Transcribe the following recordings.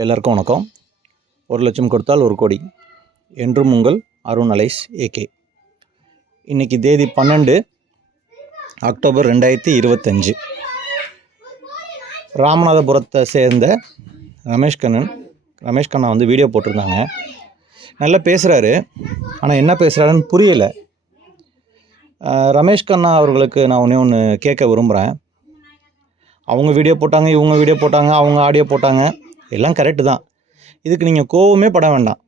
எல்லாருக்கும் வணக்கம். 1,00,000 கொடுத்தால் 1 கோடி என்றும் உங்கள் அருண் அலைஸ் ஏகே. இன்றைக்கி தேதி 12 அக்டோபர் 2025. ராமநாதபுரத்தை சேர்ந்த ரமேஷ் கண்ணா வந்து வீடியோ போட்டிருந்தாங்க. நல்லா பேசுகிறாரு, ஆனால் என்ன பேசுகிறாருன்னு புரியலை. ரமேஷ் கண்ணா அவர்களுக்கு நான் ஒன்று கேட்க விரும்புகிறேன். அவங்க வீடியோ போட்டாங்க, இவங்க வீடியோ போட்டாங்க, அவங்க ஆடியோ போட்டாங்க, எல்லாம் கரெக்டு தான். இதுக்கு நீங்கள் கோவமே பட வேண்டாம்.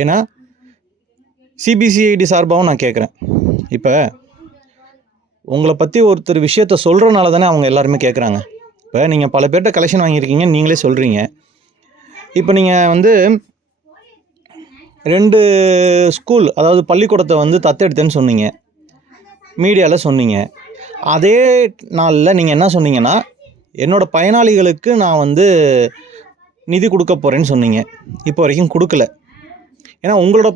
ஏன்னா சிபிசிஐடி சார்பாகவும் நான் கேட்குறேன். இப்போ உங்களை பற்றி ஒருத்தர் விஷயத்த சொல்கிறனால தானே அவங்க எல்லாருமே கேட்குறாங்க. இப்போ நீங்கள் பல பேர்கிட்ட கலெக்ஷன் வாங்கியிருக்கீங்க, நீங்களே சொல்கிறீங்க. இப்போ நீங்கள் வந்து 2 ஸ்கூல், அதாவது பள்ளிக்கூடத்தை வந்து தத்தெடுத்தேன்னு சொன்னீங்க, மீடியாவில் சொன்னீங்க. அதே நாளில் நீங்கள் என்ன சொன்னீங்கன்னா, என்னோடய பயனாளிகளுக்கு நான் வந்து நிதி கொடுக்க போகிறேன்னு சொன்னீங்க. இப்போ வரைக்கும் கொடுக்கல. ஏன்னா உங்களோட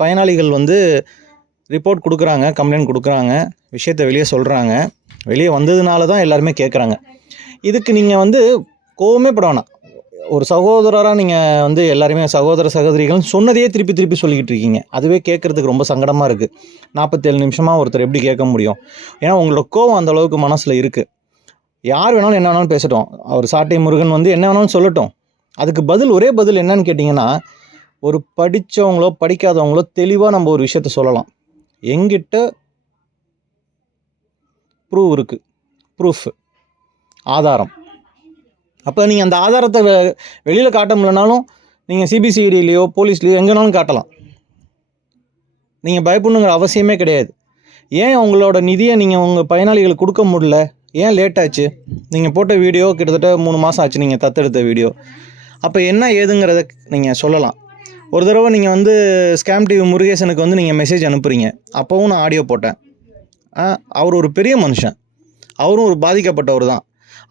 பயனாளிகள் வந்து ரிப்போர்ட் கொடுக்குறாங்க, கம்ப்ளைண்ட் கொடுக்குறாங்க, விஷயத்தை வெளியே சொல்கிறாங்க. வெளியே வந்ததுனால தான் எல்லாருமே கேட்குறாங்க. இதுக்கு நீங்கள் வந்து கோவமே பட வேணாம். ஒரு சகோதரராக நீங்கள் வந்து எல்லாருமே சகோதர சகோதரிகள் சொன்னதையே திருப்பி சொல்லிக்கிட்டு இருக்கீங்க. அதுவே கேட்குறதுக்கு ரொம்ப சங்கடமாக இருக்குது. 47 நிமிஷமாக ஒருத்தர் எப்படி கேட்க முடியும்? ஏன்னா உங்களோட கோவம் அந்த அளவுக்கு மனசில் இருக்குது. யார் வேணாலும் என்ன வேணாலும் பேசட்டும். அவர் சாட்டை முருகன் வந்து என்ன வேணாலும் சொல்லட்டும். அதுக்கு ஒரே பதில் என்னன்னு கேட்டிங்கன்னா, ஒரு படித்தவங்களோ படிக்காதவங்களோ தெளிவாக நம்ம ஒரு விஷயத்த சொல்லலாம். எங்கிட்ட ப்ரூஃப் ஆதாரம். அப்போ நீங்கள் அந்த ஆதாரத்தை வெளியில் காட்ட முடியலனாலும் நீங்கள் சிபிசிஐடிலேயோ போலீஸ்லேயோ எங்கேனாலும் காட்டலாம். நீங்கள் பயப்படணுங்கிற அவசியமே கிடையாது. ஏன் உங்களோட நிதியை நீங்கள் உங்கள் பயனாளிகளுக்கு கொடுக்க முடியல? ஏன் லேட் ஆச்சு? நீங்கள் போட்ட வீடியோ கிட்டத்தட்ட 3 மாதம் ஆச்சு, நீங்கள் தத்தெடுத்த வீடியோ. அப்போ என்ன ஏதுங்கிறத நீங்கள் சொல்லலாம். ஒரு தடவை நீங்கள் வந்து ஸ்கேம் டிவி முருகேசனுக்கு வந்து நீங்கள் மெசேஜ் அனுப்புகிறீங்க. அப்போவும் நான் ஆடியோ போட்டேன். அவர் ஒரு பெரிய மனுஷன், அவரும் ஒரு பாதிக்கப்பட்டவர் தான்.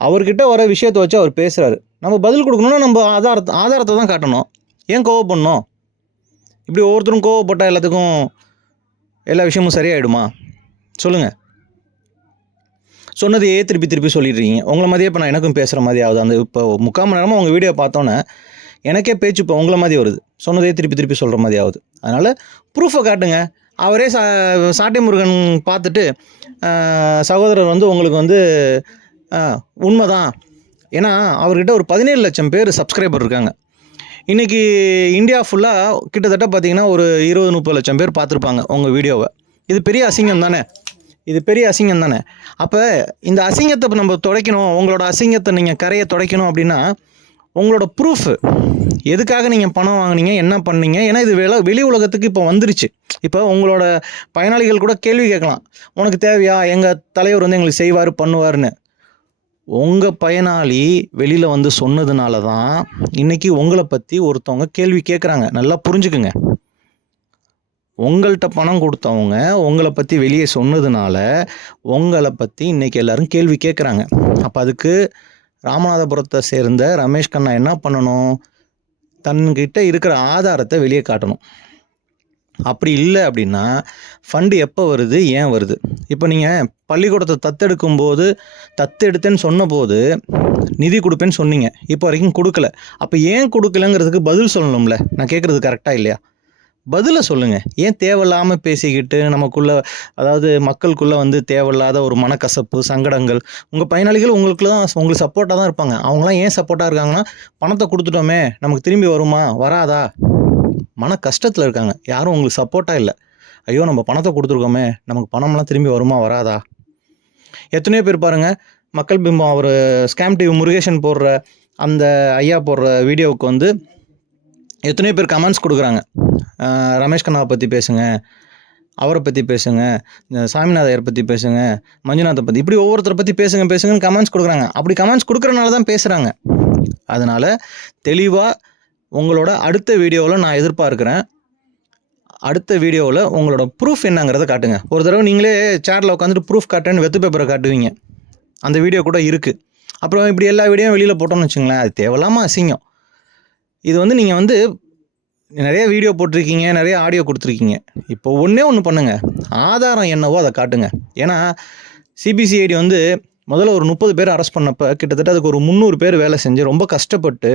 அவர்கிட்ட வர விஷயத்தை வச்சு அவர் பேசுகிறாரு. நம்ம பதில் கொடுக்கணுன்னா நம்ம ஆதாரத்தை தான் காட்டணும். ஏன் கோவப்படணும்? இப்படி ஒவ்வொருத்தரும் கோவப்பட்டால் எல்லாத்துக்கும் எல்லா விஷயமும் சரியாயிடுமா? சொல்லுங்கள். சொன்னதையே திருப்பி சொல்லிடுறீங்க. உங்களை மாதிரியே இப்போ நான் எனக்கும் பேசுகிற மாதிரி ஆகுது. அந்த இப்போ 3/4 மணி நேரமாக உங்கள் வீடியோ பார்த்தோன்னே எனக்கே பேச்சு இப்போ உங்களை மாதிரி வருது. சொன்னதே திருப்பி சொல்கிற மாதிரி ஆகுது. அதனால் ப்ரூஃபை காட்டுங்க. அவரே சாட்டை முருகன் பார்த்துட்டு சகோதரர் வந்து உங்களுக்கு வந்து உண்மைதான். ஏன்னா அவர்கிட்ட ஒரு 17 லட்சம் பேர் சப்ஸ்கிரைபர் இருக்காங்க. இன்றைக்கி இந்தியா ஃபுல்லாக கிட்டத்தட்ட பார்த்திங்கன்னா ஒரு 20-30 லட்சம் பேர் பார்த்துருப்பாங்க உங்கள் வீடியோவை. இது பெரிய அசிங்கம் தானே. அப்போ இந்த அசிங்கத்தை நம்ம துடைக்கணும். உங்களோட அசிங்கத்தை நீங்கள் கரையை துடைக்கணும் அப்படின்னா உங்களோட ப்ரூஃப், எதுக்காக நீங்கள் பணம் வாங்கினீங்க, என்ன பண்ணீங்க. ஏன்னா இது வெளி உலகத்துக்கு இப்போ வந்துருச்சு. இப்போ உங்களோட பயனாளிகள் கூட கேள்வி கேட்கலாம், உனக்கு தேவையா, எங்கள் தலைவர் வந்து எங்களுக்கு செய்வார் பண்ணுவார்னு. உங்கள் பயனாளி வெளியில் வந்து சொன்னதுனால தான் இன்றைக்கி உங்களை பற்றி ஒருத்தவங்க கேள்வி கேட்குறாங்க. நல்லா புரிஞ்சுக்குங்க. உங்கள்கிட்ட பணம் கொடுத்தவங்க உங்களை பற்றி வெளியே சொன்னதுனால உங்களை பற்றி இன்றைக்கி எல்லோரும் கேள்வி கேட்குறாங்க. அப்போ அதுக்கு ராமநாதபுரத்தை சேர்ந்த ரமேஷ் கண்ணா என்ன பண்ணணும்? தன்கிட்ட இருக்கிற ஆதாரத்தை வெளியே காட்டணும். அப்படி இல்லை அப்படின்னா ஃபண்டு எப்போ வருது, ஏன் வருது? இப்போ நீங்கள் பள்ளிக்கூடத்தை தத்தெடுத்தேன்னு சொன்னபோது நிதி கொடுப்பேன்னு சொன்னீங்க. இப்போ வரைக்கும் கொடுக்கல. அப்போ ஏன் கொடுக்கலங்கிறதுக்கு பதில் சொல்லணும்ல. நான் கேட்குறது கரெக்டாக இல்லையா? பதிலை சொல்லுங்கள். ஏன் தேவையில்லாமல் பேசிக்கிட்டு நமக்குள்ளே, அதாவது மக்களுக்குள்ளே வந்து தேவையில்லாத ஒரு மனக்கசப்பு, சங்கடங்கள். உங்கள் பயனாளிகள் உங்களுக்கு சப்போர்ட்டாக தான் இருப்பாங்க. அவங்களாம் ஏன் சப்போர்ட்டாக இருக்காங்கன்னா, பணத்தை கொடுத்துட்டோமே நமக்கு திரும்பி வருமா வராதா மன கஷ்டத்தில் இருக்காங்க. யாரும் உங்களுக்கு சப்போர்ட்டாக இல்லை. ஐயோ நம்ம பணத்தை கொடுத்துருக்கோமே, நமக்கு பணம்லாம் திரும்பி வருமா வராதா. எத்தனையோ பேர் பாருங்கள், மக்கள் பிம்பம் அவர் ஸ்கேம் டிவி முருகேசன் போடுற அந்த ஐயா போடுற வீடியோவுக்கு வந்து எத்தனையோ பேர் கமெண்ட்ஸ் கொடுக்குறாங்க. ரமேஷ் கண்ணாவை பற்றி பேசுங்க, அவரை பற்றி பேசுங்க, சாமிநாதையர் பற்றி பேசுங்க, மஞ்சுநாத்தை பற்றி, இப்படி ஒவ்வொருத்தரை பற்றி பேசுங்கன்னு கமெண்ட்ஸ் கொடுக்குறாங்க. அப்படி கமெண்ட்ஸ் கொடுக்குறனால தான் பேசுகிறாங்க. அதனால் தெளிவாக உங்களோட அடுத்த வீடியோவில் நான் எதிர்பார்க்குறேன். அடுத்த வீடியோவில் உங்களோட ப்ரூஃப் என்னங்கிறத காட்டுங்க. ஒரு தடவை நீங்களே சேரில் உட்காந்துட்டு ப்ரூஃப் காட்டுறேன்னு வெத்து பேப்பரை காட்டுவீங்க. அந்த வீடியோ கூட இருக்குது. அப்புறம் இப்படி எல்லா வீடியோவும் வெளியில் போட்டோம்னு வச்சுங்களேன், அது தேவையில்லாமல் அசிங்கம். இது வந்து நீங்கள் வந்து நிறைய வீடியோ போட்டிருக்கீங்க, நிறைய ஆடியோ கொடுத்துருக்கீங்க. இப்போ ஒன்று பண்ணுங்கள், ஆதாரம் என்னவோ அதை காட்டுங்க. ஏன்னா சிபிசிஐடி வந்து முதல்ல ஒரு 30 பேர் அரெஸ்ட் பண்ணப்போ கிட்டத்தட்ட அதுக்கு ஒரு 300 பேர் வேலை செஞ்சு ரொம்ப கஷ்டப்பட்டு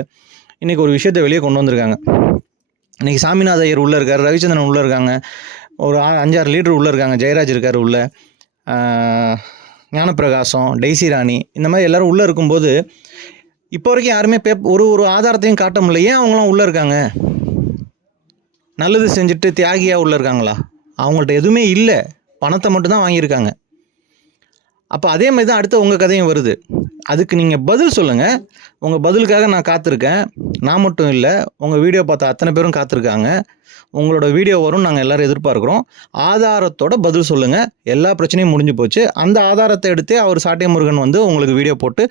இன்றைக்கி ஒரு விஷயத்தை வெளியே கொண்டு வந்திருக்காங்க. இன்றைக்கி சாமிநாத ஐயர் உள்ளே இருக்கார், ரவிச்சந்திரன் உள்ளே இருக்காங்க, ஒரு 5-6 லீடர் உள்ளே இருக்காங்க, ஜெயராஜ் இருக்கார் உள்ளே, ஞானப்பிரகாசம், டெய்சி ராணி, இந்த மாதிரி எல்லோரும் உள்ளே இருக்கும்போது இப்போ வரைக்கும் யாருமே ஒரு ஆதாரத்தையும் காட்ட முடியல. ஏன் அவங்களாம் உள்ளே இருக்காங்க? நல்லது செஞ்சுட்டு தியாகியாக உள்ளே இருக்காங்களா? அவங்கள்ட்ட எதுவுமே இல்லை, பணத்தை மட்டும்தான் வாங்கியிருக்காங்க. அப்போ அதே மாதிரி தான் அடுத்த உங்கள் கதையும் வருது. அதுக்கு நீங்கள் பதில் சொல்லுங்கள். உங்கள் பதிலுக்காக நான் காத்திருக்கேன். நான் மட்டும் இல்லை, உங்கள் வீடியோ பார்த்த அத்தனை பேரும் காத்திருக்காங்க. உங்களோட வீடியோ வரும், நாங்கள் எல்லோரும் எதிர்பார்க்குறோம். ஆதாரத்தோட பதில் சொல்லுங்கள். எல்லா பிரச்சனையும் முடிஞ்சு போச்சு. அந்த ஆதாரத்தை எடுத்து அவர் சாட்டை முருகன் வந்து உங்களுக்கு வீடியோ போட்டு,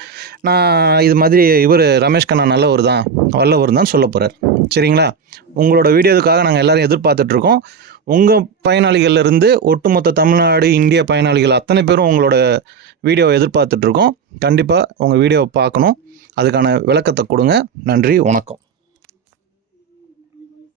நான் இது மாதிரி இவர் ரமேஷ் கண்ணா நல்லவர் தான், வல்லவர் தான் சொல்ல போகிறார். சரிங்களா? உங்களோட வீடியோவுக்காக நாங்கள் எல்லோரும் எதிர்பார்த்துட்ருக்கோம். உங்கள் பயனாளிகள்லேருந்து ஒட்டுமொத்த தமிழ்நாடு, இந்திய பயனாளிகள் அத்தனை பேரும் உங்களோட வீடியோவை எதிர்பார்த்துட்ருக்கோம். கண்டிப்பாக உங்கள் வீடியோவை பார்க்கணும். அதுக்கான விளக்கத்தை கொடுங்க. நன்றி, வணக்கம்.